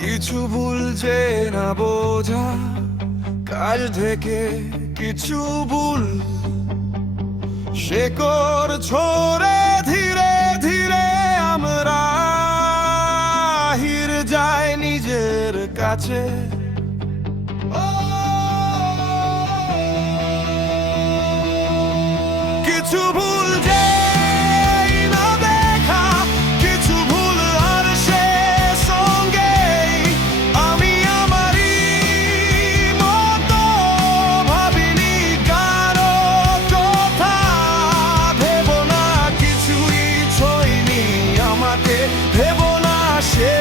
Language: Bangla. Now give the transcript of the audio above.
কিছু ভুল যে না বোঝা, কাল থেকে কিছু ভুল শেকড় ছোড়ে ধীরে ধীরে আমরা হির যাই নিজের কাছে। কিছু ভুল যে না দেখা, কিছু ভুল আর সে সঙ্গেই আমি আমারই মতো ভাবিনি কারো কথা, ভেব না কিছুই ছয়নি আমাকে, ভেব না সে